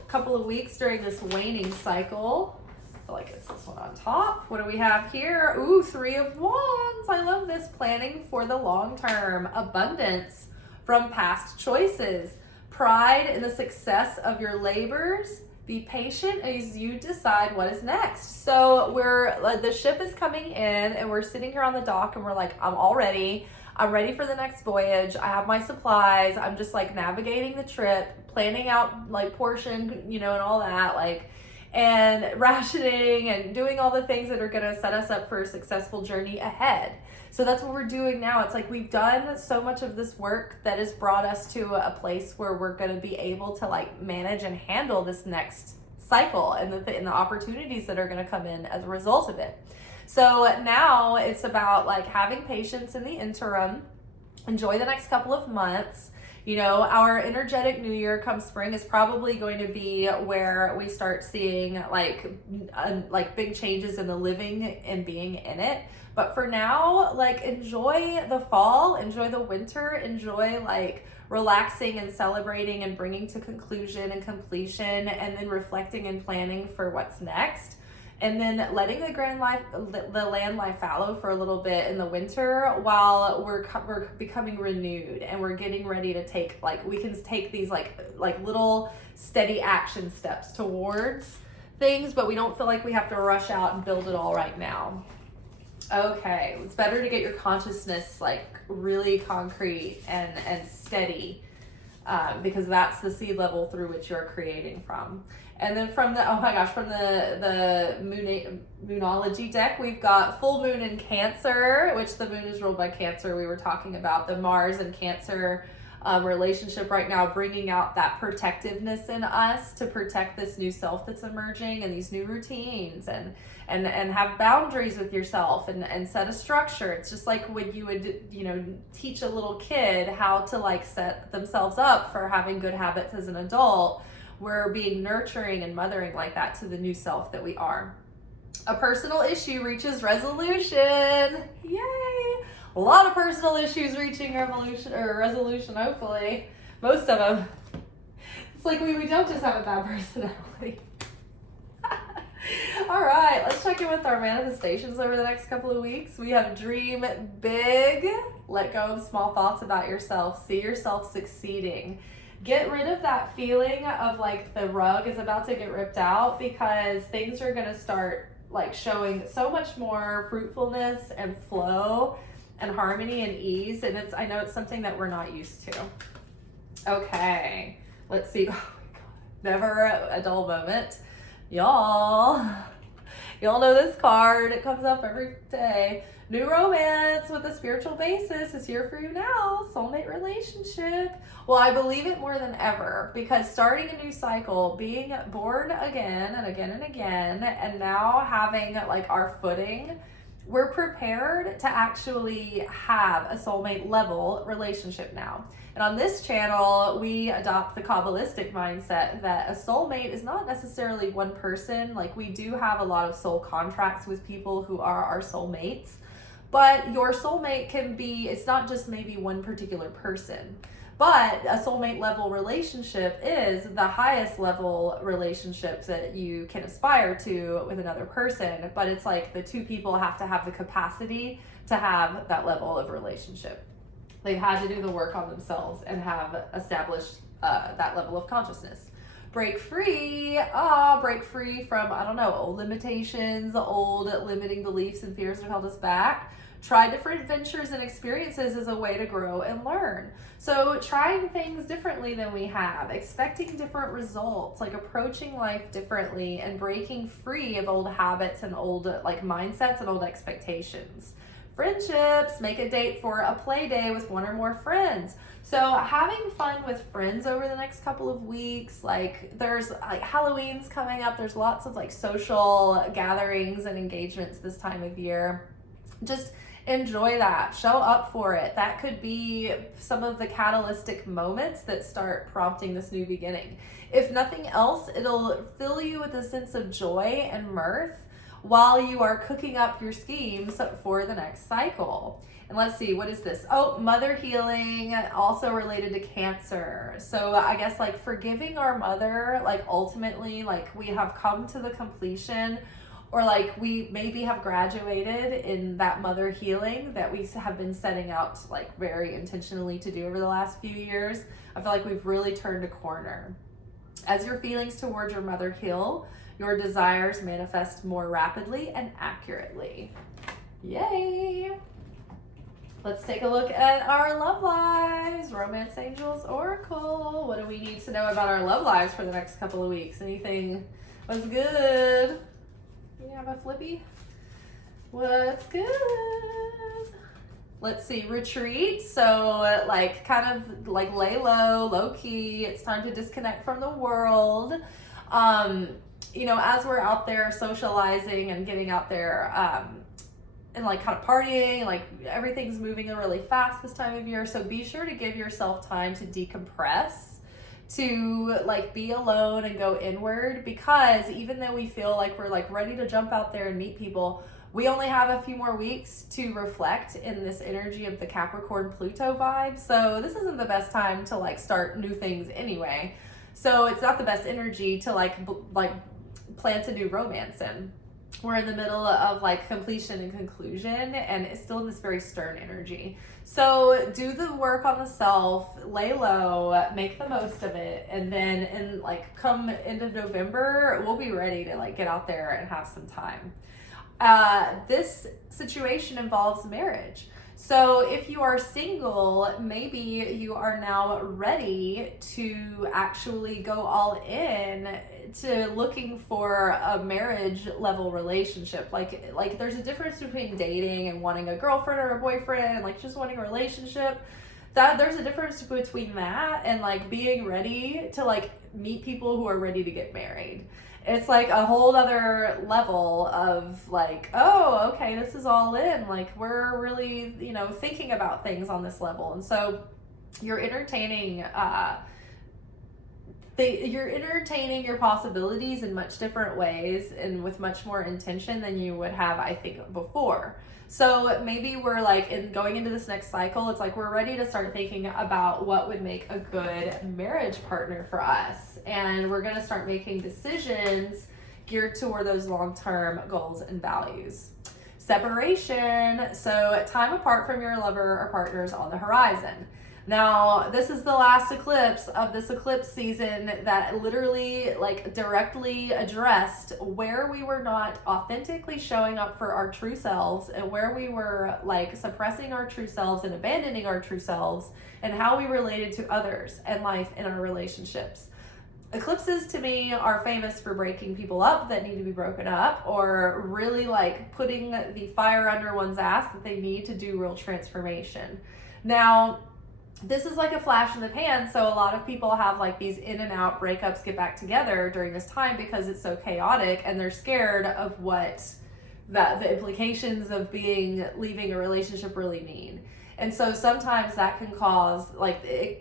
couple of weeks during this waning cycle. I feel like it's this one on top. What do we have here? Ooh, 3 of Wands. I love this. Planning for the long term. Abundance from past choices. Pride in the success of your labors. Be patient as you decide what is next. So the ship is coming in, and we're sitting here on the dock, and we're like, I'm all ready. I'm ready for the next voyage. I have my supplies. I'm just like navigating the trip, planning out like portion, and all that, like, and rationing and doing all the things that are going to set us up for a successful journey ahead. So that's what we're doing now. It's like we've done so much of this work that has brought us to a place where we're going to be able to like manage and handle this next cycle and the opportunities that are going to come in as a result of it. So now it's about like having patience in the interim, enjoy the next couple of months. Our energetic new year come spring is probably going to be where we start seeing like big changes in the living and being in it. But for now, like, enjoy the fall, enjoy the winter, enjoy like relaxing and celebrating and bringing to conclusion and completion, and then reflecting and planning for what's next. And then letting the land lie fallow for a little bit in the winter while we're becoming renewed, and we're getting ready to take we can take these like little steady action steps towards things, but we don't feel like we have to rush out and build it all right now. Okay, it's better to get your consciousness like really concrete and steady, because that's the seed level through which you're creating from. And then from the Moonology deck, we've got full moon in Cancer, which the moon is ruled by Cancer. We were talking about the Mars and Cancer relationship right now, bringing out that protectiveness in us to protect this new self that's emerging and these new routines, and have boundaries with yourself and set a structure. It's just like when you would, teach a little kid how to like set themselves up for having good habits as an adult. We're being nurturing and mothering like that to the new self that we are. A personal issue reaches resolution. Yay! A lot of personal issues reaching resolution, hopefully. Most of them. It's like we don't just have a bad personality. All right, let's check in with our manifestations over the next couple of weeks. We have dream big, let go of small thoughts about yourself, see yourself succeeding. Get rid of that feeling of like the rug is about to get ripped out, because things are going to start like showing so much more fruitfulness and flow and harmony and ease. And I know it's something that we're not used to. Okay, let's see. Oh my God, never a dull moment. Y'all know this card. It comes up every day. New romance with a spiritual basis is here for you now. Soulmate relationship. Well, I believe it more than ever, because starting a new cycle, being born again and again and again, and now having like our footing, we're prepared to actually have a soulmate level relationship now. And on this channel, we adopt the Kabbalistic mindset that a soulmate is not necessarily one person. Like, we do have a lot of soul contracts with people who are our soulmates, but your soulmate can be, it's not just maybe one particular person. But a soulmate level relationship is the highest level relationship that you can aspire to with another person. But it's like the two people have to have the capacity to have that level of relationship. They've had to do the work on themselves and have established that level of consciousness. break free. Break free from, I don't know, old limitations, old limiting beliefs and fears that have held us back. Try different ventures and experiences as a way to grow and learn. So trying things differently than we have, expecting different results, like approaching life differently and breaking free of old habits and old like mindsets and old expectations. Friendships, make a date for a play day with one or more friends. So having fun with friends over the next couple of weeks, like there's like Halloween's coming up, there's lots of like social gatherings and engagements this time of year. Just enjoy that, show up for it. That could be some of the catalytic moments that start prompting this new beginning. If nothing else, it'll fill you with a sense of joy and mirth while you are cooking up your schemes for the next cycle. And let's see, what is this? Oh, mother healing, also related to Cancer. So I guess like forgiving our mother, like ultimately, like we have come to the completion, or like we maybe have graduated in that mother healing that we have been setting out like very intentionally to do over the last few years. I feel like we've really turned a corner. As your feelings towards your mother heal, your desires manifest more rapidly and accurately. Yay! Let's take a look at our love lives. Romance Angels Oracle. What do we need to know about our love lives for the next couple of weeks? Anything was good? We have a flippy. What's good? Let's see, retreat. So like kind of like lay low, low key. It's time to disconnect from the world. You know, as we're out there socializing and getting out there, and like kind of partying, like everything's moving really fast this time of year. So be sure to give yourself time to decompress, to like be alone and go inward, because even though we feel like we're like ready to jump out there and meet people, we only have a few more weeks to reflect in this energy of the Capricorn Pluto vibe. So this isn't the best time to like start new things anyway. So it's not the best energy to like plant a new romance in. We're in the middle of like completion and conclusion, and it's still in this very stern energy. So do the work on the self, lay low, make the most of it, and then in like come end of November, we'll be ready to like get out there and have some time. This situation involves marriage. So if you are single, maybe you are now ready to actually go all in to looking for a marriage level relationship. Like there's a difference between dating and wanting a girlfriend or a boyfriend and like just wanting a relationship. That there's a difference between that and like being ready to like meet people who are ready to get married. It's like a whole other level of like, oh, okay, this is all in. Like we're really, you know, thinking about things on this level. And so you're entertaining your possibilities in much different ways and with much more intention than you would have, I think, before. So maybe we're like going into this next cycle, it's like we're ready to start thinking about what would make a good marriage partner for us. And we're going to start making decisions geared toward those long-term goals and values. Separation. So time apart from your lover or partners on the horizon. Now, this is the last eclipse of this eclipse season that literally like directly addressed where we were not authentically showing up for our true selves and where we were like suppressing our true selves and abandoning our true selves and how we related to others and life in our relationships. Eclipses to me are famous for breaking people up that need to be broken up, or really like putting the fire under one's ass that they need to do real transformation. Now, this is like a flash in the pan, so a lot of people have like these in and out breakups, get back together during this time because it's so chaotic and they're scared of what the implications of leaving a relationship really mean. And so sometimes that can cause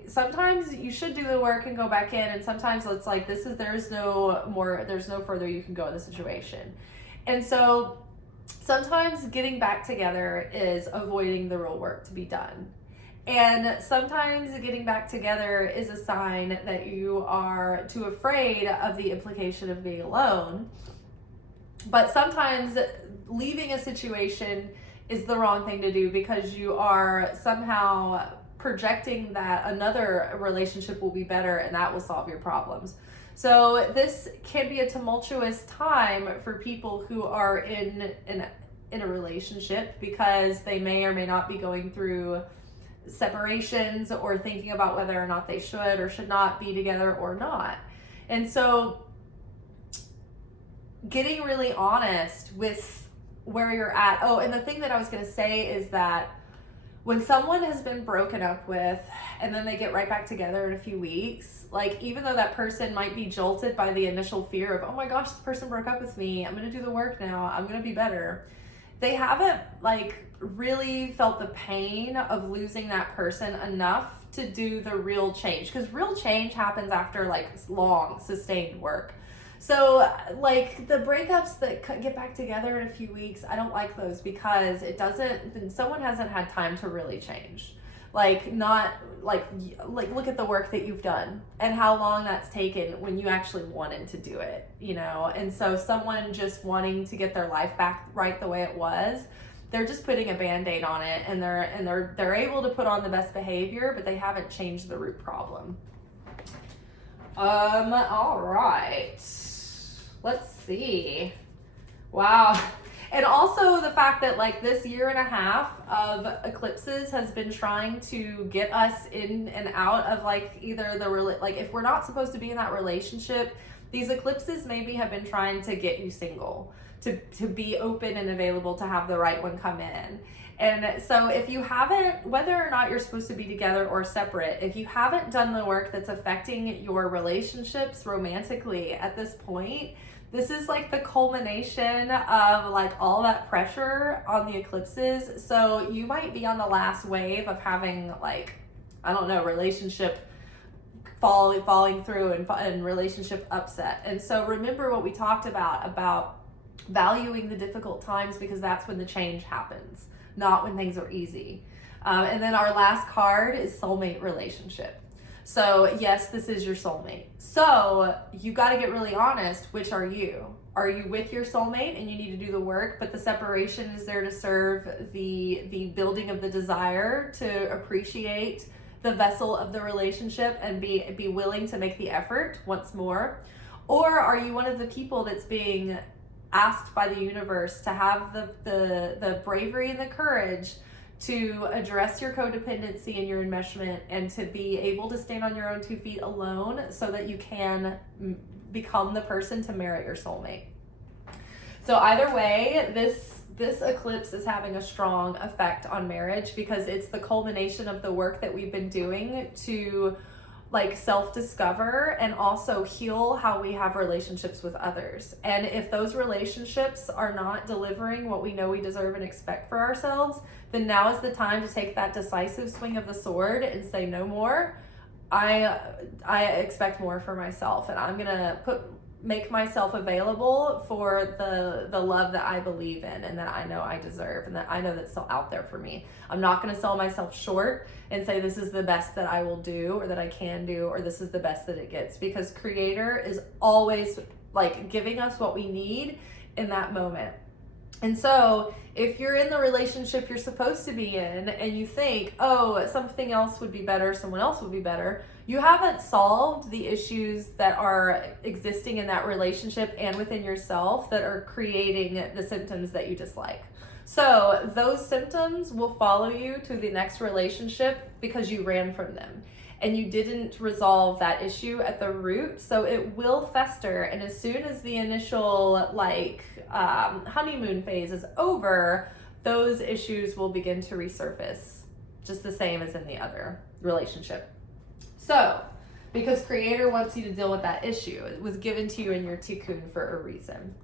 sometimes you should do the work and go back in, and sometimes it's like there's no further you can go in the situation. And so sometimes getting back together is avoiding the real work to be done. And sometimes getting back together is a sign that you are too afraid of the implication of being alone. But sometimes leaving a situation is the wrong thing to do because you are somehow projecting that another relationship will be better and that will solve your problems. So this can be a tumultuous time for people who are in a relationship, because they may or may not be going through separations or thinking about whether or not they should or should not be together or not. And so getting really honest with where you're at. Oh, and the thing that I was going to say is that when someone has been broken up with and then they get right back together in a few weeks, like, even though that person might be jolted by the initial fear of, oh my gosh, this person broke up with me, I'm going to do the work now, I'm going to be better, they haven't like really felt the pain of losing that person enough to do the real change, because real change happens after like long sustained work. So like the breakups that get back together in a few weeks, I don't like those, because someone hasn't had time to really change. Like, not like look at the work that you've done and how long that's taken when you actually wanted to do it, you know? And so someone just wanting to get their life back right the way it was, they're just putting a Band-Aid on it, and they're able to put on the best behavior, but they haven't changed the root problem. All right. Let's see. Wow. And also the fact that like this year and a half of eclipses has been trying to get us in and out of like either like if we're not supposed to be in that relationship, these eclipses maybe have been trying to get you single, to be open and available to have the right one come in. And so if you haven't, whether or not you're supposed to be together or separate, if you haven't done the work that's affecting your relationships romantically at this point, this is like the culmination of like all that pressure on the eclipses. So you might be on the last wave of having like, I don't know, relationship falling through and relationship upset. And so remember what we talked about valuing the difficult times, because that's when the change happens, not when things are easy. And then our last card is soulmate relationship. So yes, this is your soulmate. So you got to get really honest. Which are you? Are you with your soulmate and you need to do the work, but the separation is there to serve the building of the desire to appreciate the vessel of the relationship and be willing to make the effort once more? Or are you one of the people that's being asked by the universe to have the bravery and the courage to address your codependency and your enmeshment, and to be able to stand on your own 2 feet alone so that you can become the person to merit your soulmate? So either way, this eclipse is having a strong effect on marriage, because it's the culmination of the work that we've been doing to like self-discover and also heal how we have relationships with others. And if those relationships are not delivering what we know we deserve and expect for ourselves, then now is the time to take that decisive swing of the sword and say, no more. I expect more for myself, and I'm gonna make myself available for the love that I believe in and that I know I deserve and that I know that's still out there for me. I'm not going to sell myself short and say this is the best that I will do or that I can do or this is the best that it gets, because Creator is always like giving us what we need in that moment. And so if you're in the relationship you're supposed to be in and you think, oh, something else would be better, someone else would be better, you haven't solved the issues that are existing in that relationship and within yourself that are creating the symptoms that you dislike. So those symptoms will follow you to the next relationship because you ran from them and you didn't resolve that issue at the root. So it will fester, and as soon as the initial honeymoon phase is over, those issues will begin to resurface, just the same as in the other relationship. So, because Creator wants you to deal with that issue, it was given to you in your tikkun for a reason.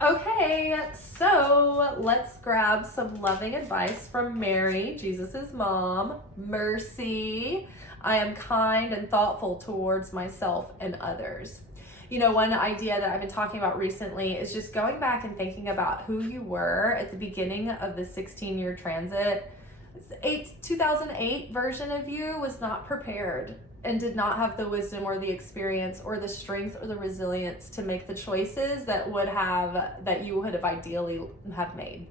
Okay, so let's grab some loving advice from Mary, Jesus's mom. Mercy. I am kind and thoughtful towards myself and others. You know, one idea that I've been talking about recently is just going back and thinking about who you were at the beginning of the 16-year transit. 2008 version of you was not prepared and did not have the wisdom or the experience or the strength or the resilience to make the choices that you would have ideally have made.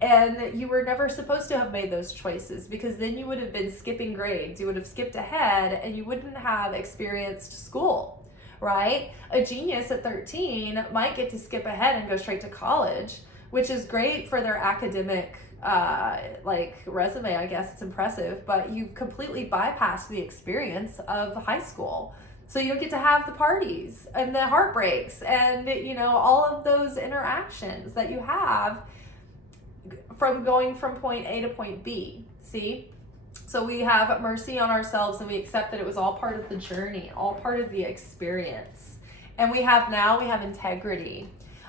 And you were never supposed to have made those choices, because then you would have been skipping grades. You would have skipped ahead and you wouldn't have experienced school, right? A genius at 13 might get to skip ahead and go straight to college, which is great for their academic like resume. I guess it's impressive, but you've completely bypassed the experience of high school. So you don't get to have the parties and the heartbreaks and, you know, all of those interactions that you have from going from point A to point B. See? So we have mercy on ourselves and we accept that it was all part of the journey, all part of the experience. And we have integrity.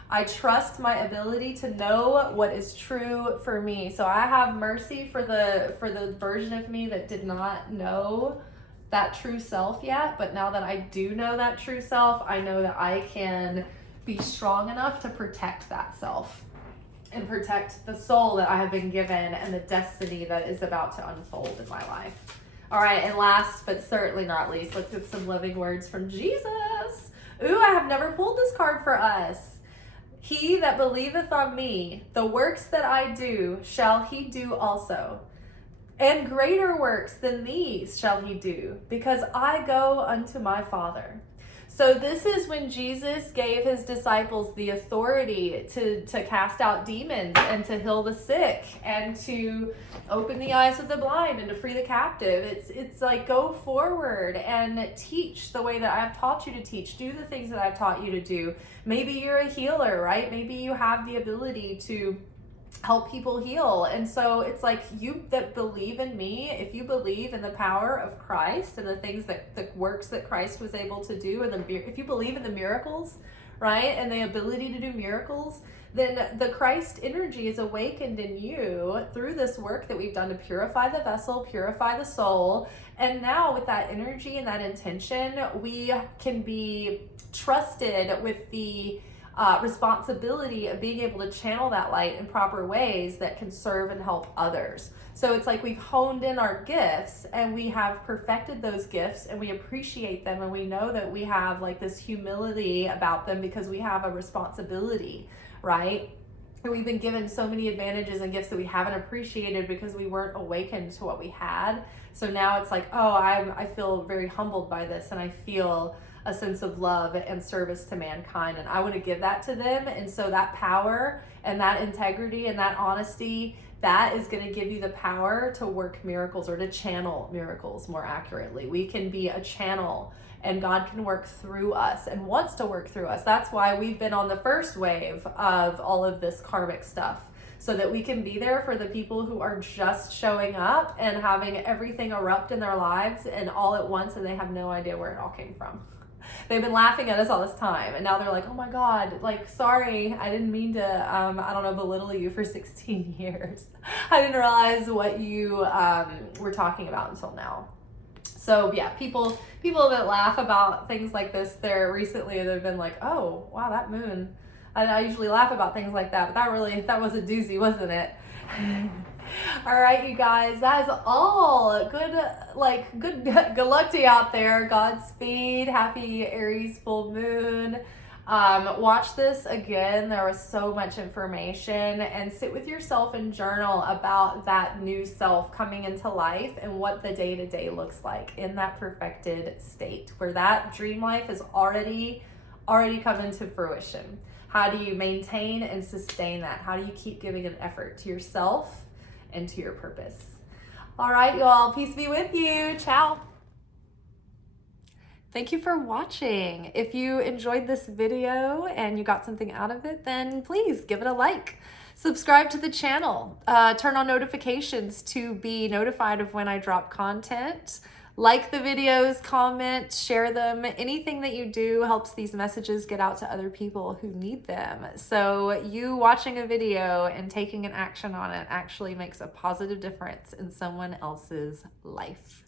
I trust my ability to know what is true for me. So I have mercy for the version of me that did not know that true self yet. But now that I do know that true self, I know that I can be strong enough to protect that self and protect the soul that I have been given and the destiny that is about to unfold in my life. All right, and last but certainly not least, let's get some living words from Jesus. Ooh, I have never pulled this card for us. He that believeth on me, the works that I do, shall he do also. And greater works than these shall he do, because I go unto my Father. So this is when Jesus gave his disciples the authority to cast out demons and to heal the sick and to open the eyes of the blind and to free the captive. It's like, go forward and teach the way that I've taught you to teach. Do the things that I've taught you to do. Maybe you're a healer, right? Maybe you have the ability to help people heal. And so it's like, you that believe in me, if you believe in the power of Christ and the things that the works that Christ was able to do, and if you believe in the miracles, right, and the ability to do miracles, then the Christ energy is awakened in you through this work that we've done to purify the vessel, purify the soul. And now with that energy and that intention, we can be trusted with the responsibility of being able to channel that light in proper ways that can serve and help others. So it's like we've honed in our gifts and we have perfected those gifts and we appreciate them, and we know that we have like this humility about them because we have a responsibility, right? And we've been given so many advantages and gifts that we haven't appreciated because we weren't awakened to what we had. So now it's like, oh, I feel very humbled by this, and I feel a sense of love and service to mankind, and I want to give that to them. And so that power and that integrity and that honesty, that is going to give you the power to work miracles, or to channel miracles more accurately. We can be a channel, and God can work through us and wants to work through us. That's why we've been on the first wave of all of this karmic stuff, so that we can be there for the people who are just showing up and having everything erupt in their lives and all at once, and they have no idea where it all came from. They've been laughing at us all this time, and now they're like, oh my God, like, sorry, I didn't mean to, I don't know, belittle you for 16 years. I didn't realize what you were talking about until now. So yeah, people that laugh about things like this, they've been like, oh, wow, that moon. I usually laugh about things like that, but that was a doozy, wasn't it? All right, you guys, that is all. Good luck to you out there. Godspeed. Happy Aries full moon. Watch this again. There was so much information, and sit with yourself and journal about that new self coming into life and what the day-to-day looks like in that perfected state where that dream life is already come into fruition. How do you maintain and sustain that? How do you keep giving an effort to yourself and to your purpose? All right, y'all, peace be with you. Ciao. Thank you for watching. If you enjoyed this video and you got something out of it, then please give it a like. Subscribe to the channel. Turn on notifications to be notified of when I drop content. Like the videos, comment, share them. Anything that you do helps these messages get out to other people who need them. So you watching a video and taking an action on it actually makes a positive difference in someone else's life.